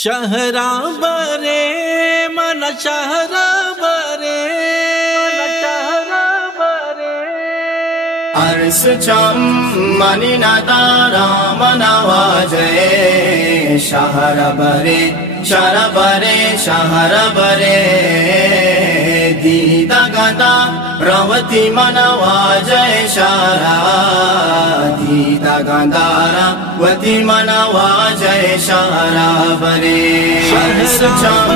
शहरा बरे मन शहरा बरे अर्श चम मनी नदारा मनवाजय शहर बरे शहर बरे दीदा गदा रवती मनवाजय शारा दीदा गंधारा वती मनवाजय शारा बरे अर्श चम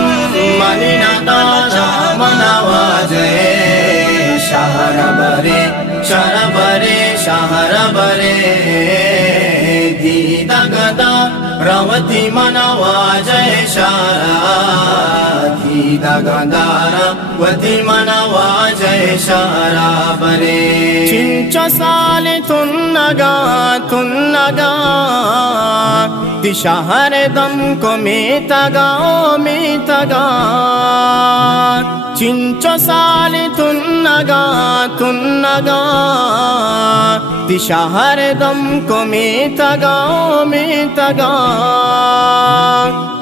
मनी नदारा मनवाजय शहर बरे शहर बरे दीदा गदा रवती मनवाजय शारा दीदा गंधारा वती मनवाजय शारा बरे चिंच साले तुन्नगा दिशहर दम को मीतगा चिंच साले तुन्नगा दिशहर दम को मीतगा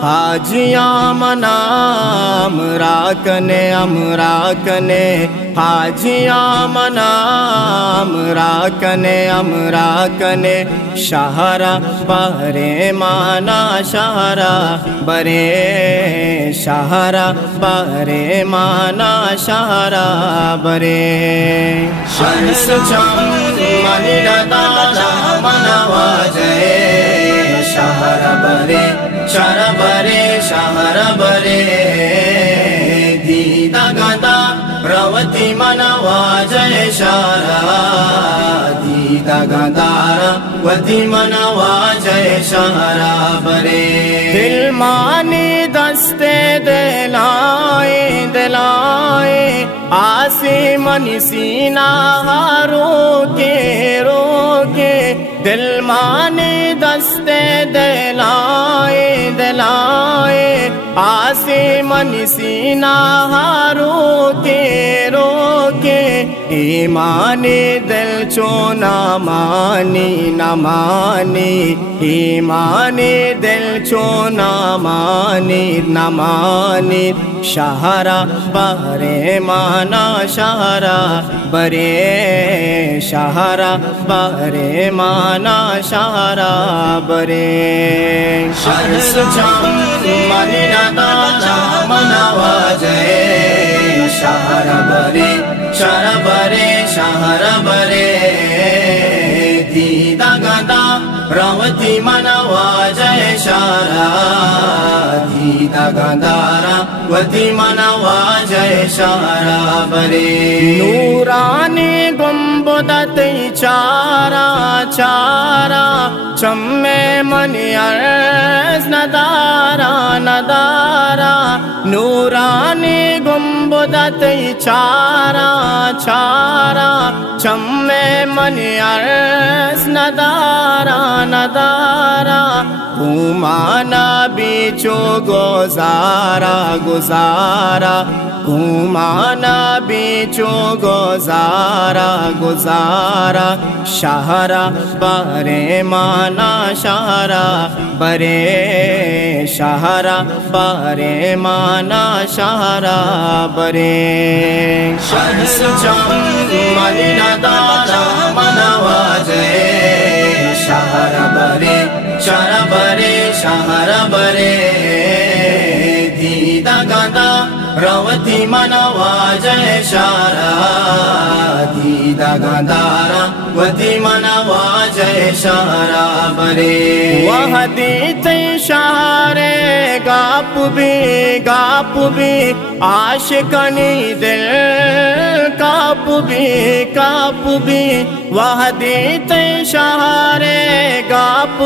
हाजिया मनाम राकने अमराकने हाजिया मनाम राकने शहरा बरे माना शहरा बरे शहरा बरे माना शहरा बरे शहर चम मनी नदारा मनवाजय शहर बरे शहर बरे दीदा गदा रवती मनवाजय शारा दीदा गंधारा वती मनवाजय शारा बरे दिल मानी दस्ते दिलाए आसे मनी सीना रोके दिल माने दस्ते दिलाए आसे मनी सीना रोके ईमाने दिल चो न मानी ईमाने दिल चो न मानी शहरा बरे माना शहरा बरे शहरा बरे माना शहरा बरे शहर चम मनी नदारा मनवाजय शहर बरे शहर बरे दीदा गदा रवती मनवाजय शारा दीदा गंधारा वती मनवाजय शारा बरे नूरानी गुंबद चारा चम्मे मनी अर्ज नदारा नूरानी गुंबद चारा चम्मे मनी अर्ज नदारा घुमाना बीचो गुजारा घुमाना बीचो गुजारा शहरा बरे माना शहरा बरे शहरा बरे माना शहरा बरे शहर चम मनी नदारा मनवाजय शहर बरे शहर बरे दीदा गदा रवती मनवाजय शारा दीदा गंधारा वती मनवाजय शारा बरे वह दीते शहरे गाप भी आशिकनी दिल काप भी वह दीते शहरे गाप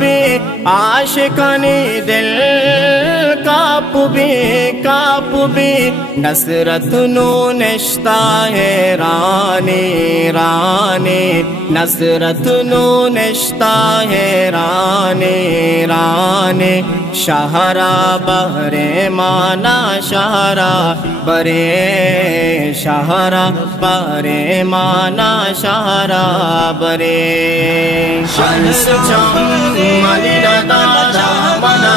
भी आशिकनी दिल काप भी नसरत नो निश्ता है रानी नसरत नो निश्ता है रानी शहरा बरे माना शहरा बरे शहरा बरे माना शहरा बरे शहर चम मनी नदारा मना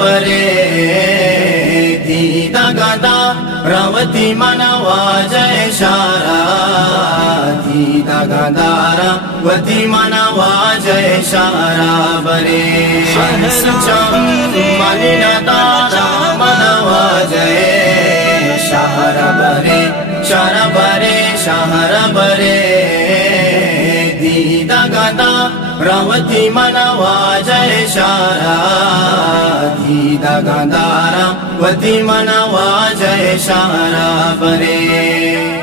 बरे दीदा गदा रवती मनवा जय शारा दीदा गदा रवती मनवा जय शारा बरे तारा मनवा जय शारा बरे शारा बरे शारा बरे दीदा गदा रवती मनवा जय शारा दीदा गदा रवती मनवा जय शारा बरे।